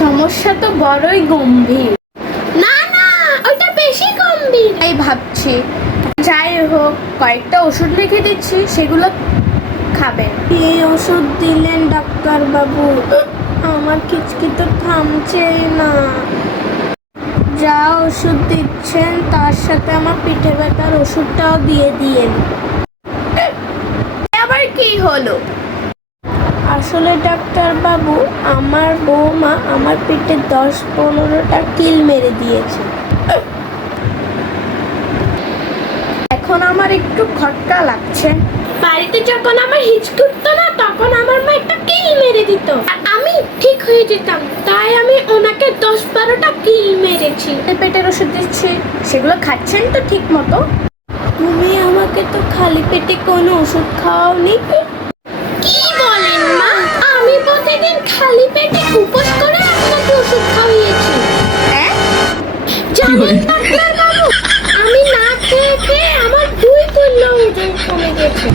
সমস্যা তো বড়ই গম্ভীর। না না ওটা বেশি গম্ভীর। তাই ভাবছি যাই হোক কয়েকটা ওষুধ লিখে দিচ্ছি সেগুলো খাবেন কি ওষুধ দিলেন ডাক্তার বাবু আমার কিচকি তো থামছেই না। যা ওষুধ দিচ্ছেন তার সাথে আমার পিঠে ব্যথার ওষুধটাও দিয়ে দিয়েন। আবার কি হলো? আসলে ডাক্তার বাবু আমার বৌমা আমার পেটে দশ পনেরোটা কিল মেরে দিয়েছে। এখন আমার একটু খটকা লাগছে। বাড়িতে যখন আমার হিচকুটতো না তখন আমার মা একটা কিল মেরে দিত। আমি ঠিক হয়ে যেতাম তাই আমি ওনাকে দশ বারোটা কিল মেরেছি। পেটের ওষুধ দিচ্ছে সেগুলো খাচ্ছেন তো ঠিক মতো? তুমি আমাকে তো খালি পেটে কোনো ওষুধ খাওয়াওনি। কি বলেন মা আমি প্রতিদিন খালি উপোস করে আপনাকে ওষুধ খাইয়েছি হ্যাঁ? জানেন ডাক্তার বাবু আমি না খেয়ে খেয়ে আমার দুই কিলো ওজন কমে গেছে।